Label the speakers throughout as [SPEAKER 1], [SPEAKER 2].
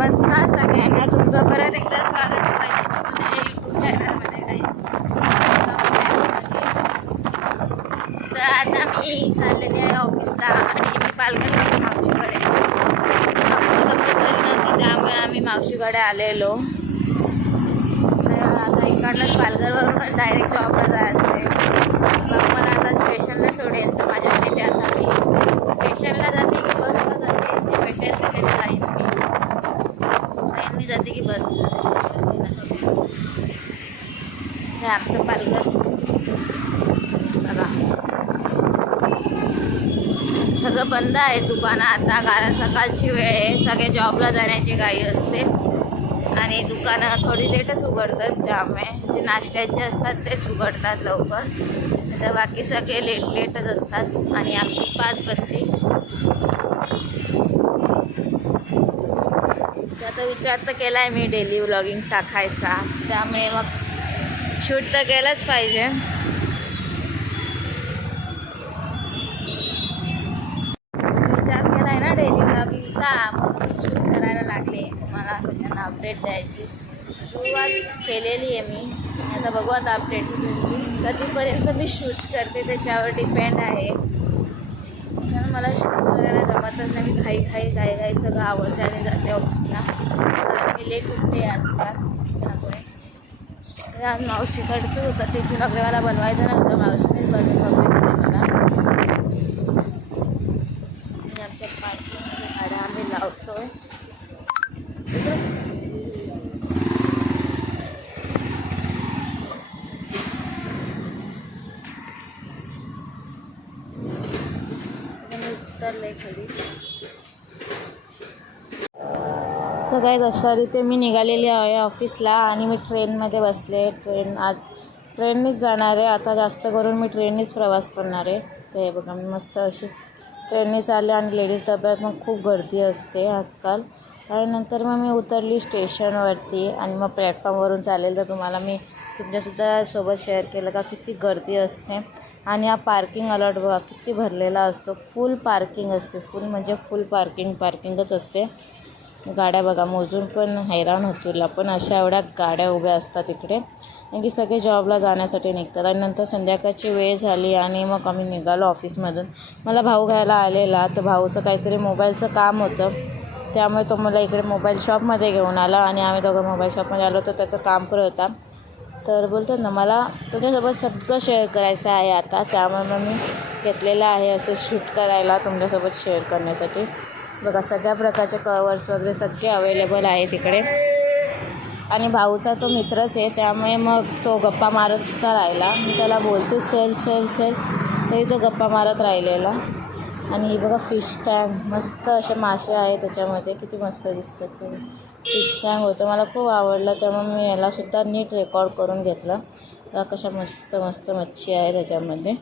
[SPEAKER 1] नमस्कार सगळ्यांना तुमचं परत एकदा स्वागत पाहिजे यूट्यूब चॅनलमध्ये काहीच तर आता मी चाललेली आहे ऑफिसला आणि मी पालघरमध्ये मावशीकडे. मावशी तब्येत बरी नव्हती त्यामुळे आम्ही मावशीकडे आलेलो. तर आता इकडनंच पालघरवरून डायरेक्ट जॉबला जायचं आहे मग मला आता स्टेशनला सोडेल तर माझ्या घरी आता मी. स्टेशनला जाते की बसला जाते? भेटेल तिथे जाईल ट्रेननी की बस. हे आमचं पालघर. बघा सगळं बंद आहे दुकानं आता कारण सकाळची वेळ आहे. सगळे जॉबला जाण्याची गाई असते. आणि दुकानं थोडी लेटच उघडतात त्यामुळे. जे नाश्त्याचे असतात तेच उघडतात लवकर. तर बाकी सगळे लेट लेटच असतात. आणि आमची पाच बत्ती. तर विचार तर केला आहे मी डेली व्लॉगिंग टाकायचा. त्यामुळे मग शूट तर केलंच पाहिजे. विचार केला आहे ना डेली व्लॉगिंगचा मग शूट करायला लागले. मला सगळ्यांना अपडेट द्यायची. सुरुवात केलेली आहे मी. आता बघू आता अपडेट कधीपर्यंत मी शूट करते त्याच्यावर डिपेंड आहे. मला करायला जमतच नाही. मी घाई घाई घाई घाई सगळं आवडते आणि जाते ऑफिसला तर मी लेट उठते आजच्या. त्यामुळे. तर आज मावशीकडचं होतं ते. वगैरे मला बनवायचं नव्हतं. मावशीनेच बनवून वगैरे मला. आमच्या पार्किंगमध्ये गाड्या आम्ही आहे आणि उतरले खाली तर काही अशा रीते मी निघालेली आहे ऑफिसला आणि मी ट्रेनमध्ये बसले. ट्रेन आज ट्रेननेच जाणार आहे. आता जास्त करून मी ट्रेननीच प्रवास करणार आहे. ते बघा मी मस्त अशी ट्रेनने चालले आणि लेडीज डब्यात मग खूप गर्दी असते आजकाल. आणि नंतर मग मी उतरली स्टेशनवरती आणि मग प्लॅटफॉर्मवरून चालेल. तर तुम्हाला मी तुमच्यासुद्धा सोबत शेअर केलं का किती गर्दी असते. आणि हा पार्किंग अलॉट बघा किती भरलेला असतो. फुल पार्किंग असते. फुल म्हणजे फुल पार्किंग पार्किंगच असते. गाड्या बघा मोजून पण हैराण होतील पण अशा एवढ्या गाड्या उभ्या असतात इकडे. कारण की सगळे जॉबला जाण्यासाठी निघतात. आणि नंतर संध्याकाळची वेळ झाली आणि मग आम्ही निघालो ऑफिसमधून. मला भाऊ घ्यायला आलेला. तर भाऊचं काहीतरी मोबाईलचं काम होतं. त्यामुळे तो मला इकडे मोबाईल शॉपमध्ये घेऊन आला. आणि आम्ही दोघं मोबाईल शॉपमध्ये आलो. तर त्याचं काम करत होता. तर बोलतो ना मला तुझ्यासोबत सगळं शेअर करायचं आहे आता. त्यामुळे मग मी घेतलेलं आहे असं शूट करायला तुमच्यासोबत शेअर करण्यासाठी. बघा सगळ्या प्रकारचे कवर्स वगैरे सगळे अवेलेबल आहे तिकडे. आणि भाऊचा तो मित्रच आहे त्यामुळे मग तो गप्पा मारत सुद्धा राहिला. मी त्याला बोलतो चल चल चल. तरी तो गप्पा मारत राहिलेला. आणि ही बघा फिश टँक मस्त असे मासे आहे त्याच्यामध्ये. किती मस्त दिसतात ते. फिश टँक होतं. मला खूप आवडलं त्यामुळे मी यालासुद्धा नीट रेकॉर्ड करून घेतलं. कशा मस्त मस्त मच्छी आहे त्याच्यामध्ये.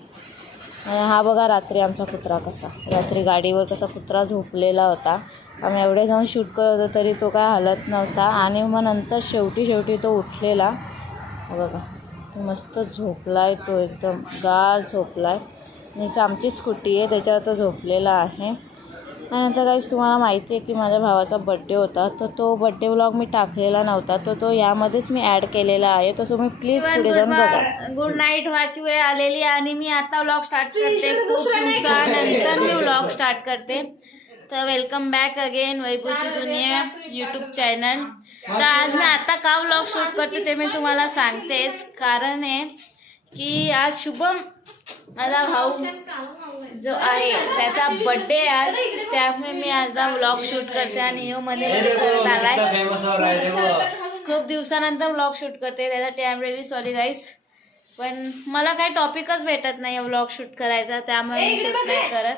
[SPEAKER 1] हा बघा रात्री आमचा कुत्रा कसा. रात्री गाडीवर कसा कुत्रा झोपलेला होता. आम्ही एवढे जाऊन शूट करत होतो तरी तो काय हलत नव्हता. आणि मग नंतर शेवटी शेवटी तो उठलेला. बघा तो मस्त झोपला आहे तो एकदम. गार झोपला आहे आणि आमची स्कूटी आहे त्याच्यावर तो झोपलेला आहे. आणि नंतर काहीच तुम्हाला माहिती आहे की माझ्या भावाचा बड्डे होता. तर तो बड्डे व्लॉग मी टाकलेला नव्हता. तर तो यामध्येच मी ॲड केलेला आहे. तर तुम्ही प्लीज पुढे जाऊन बघा. गुड नाईट व्हायची वेळ आलेली आणि मी आता व्लॉग स्टार्ट करते. खूप दिवसानंतर मी व्लॉग स्टार्ट करते. तर वेलकम बॅक अगेन वैभवची दुनिया यूट्यूब चॅनल तर आज मी आता का व्लॉग शूट करते ते मी तुम्हाला सांगतेच. कारण आहे की आज शुभम माझा भाऊ जो आहे त्याचा बड्डे आज. त्यामुळे मी आज व्लॉग शूट करते आणि यो मध्ये आलाय. खूप दिवसानंतर व्लॉग शूट करते एम रिअली सॉरी गाईज पण मला काही टॉपिकच भेटत नाही व्लॉग शूट करायचा त्यामुळे मी शूट नाही करत.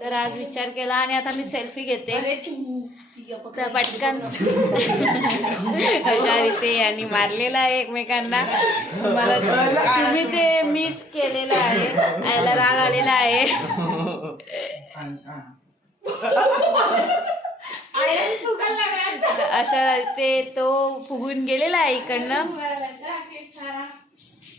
[SPEAKER 1] तर आज विचार केला आणि आता मी सेल्फी घेते. तर पटकन. अशा रीते आणि मारलेलं आहे एकमेकांना. मला तुम्ही ते मिस केलेलं आहे. यायला राग आलेला आहे. अशा रीते तो फुगून गेलेला आहे इकडनं.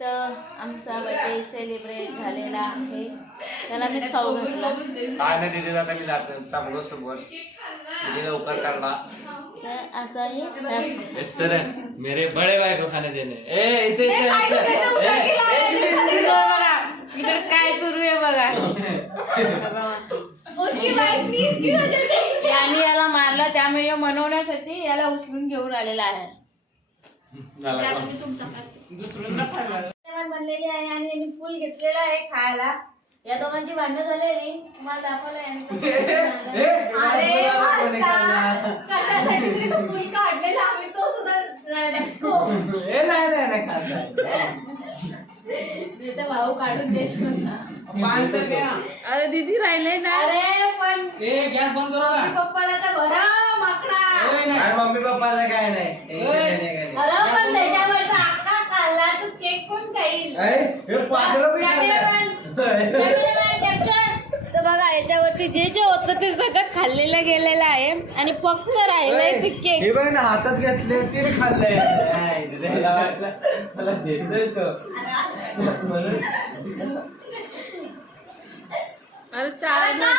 [SPEAKER 1] तर आमचा बर्थडे सेलिब्रेट झालेला आहे. त्याला मीच खाऊ घातला.
[SPEAKER 2] काय नाही तिथे आता मी लागतो चांगलो सोबत तिथे लवकर काढला
[SPEAKER 1] तर असंही
[SPEAKER 2] इस तरह मेरे बड़े भाई को खाने देने. ए इथे इथे
[SPEAKER 1] इकडे बघा इकडे काय सुरू आहे बघा. यांनी याला मारलं. त्यामुळे मनवण्यासाठी याला उचलून घेऊन आलेला आहे. जेवण बनलेली आहे आणि यांनी फुल घेतलेलं आहे खायला. या दोघांची भांडणं झालेली. तुम्हाला दाखवलं.
[SPEAKER 3] कशासाठी तरी तो फुल काढलेला आम्ही तो सुद्धा रडको.
[SPEAKER 1] इथं भाऊ काढून देत होता. अरे दीदी राहिले ना.
[SPEAKER 3] अरे पण
[SPEAKER 2] गॅस बंद करो का?
[SPEAKER 3] भरा माकडा
[SPEAKER 2] मम्मी पप्पाचं काय नाही.
[SPEAKER 3] अरे पण त्याच्यावरचा आका खाल्ला तू केक कोण खाईल. Cameraman capture.
[SPEAKER 1] तर बघा याच्यावरती जे जे होतं ते सगळं खाल्लेलं गेलेलं आहे. आणि फक्त राहिलंय ते केक.
[SPEAKER 2] हे बघ ना हातात घेतले तिने खाल्लंय. नाही, त्याला वाटलं, मला देतोय तो. म्हणून
[SPEAKER 1] अरे चार
[SPEAKER 3] हा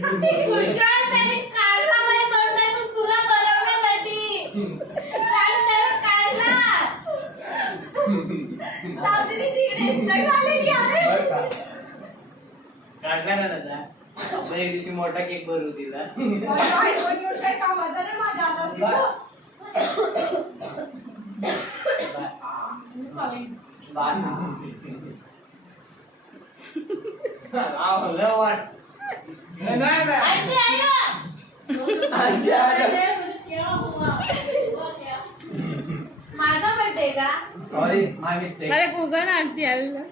[SPEAKER 3] कुशाल त्याने काढला माझ्या तोंडातून तुला बनवण्यासाठी काय त्याला काढला. सावलीची इकडे इज्जत झालेली आहे.
[SPEAKER 2] काढला ना दादा. मग एक दिवशी मोठा केक भरू दिला.
[SPEAKER 3] दिलं.
[SPEAKER 2] आवडलं वाट
[SPEAKER 3] माझा बर्थडे का
[SPEAKER 2] सॉरी माय मिस्टेक
[SPEAKER 1] अरे गुगन आंटी आलं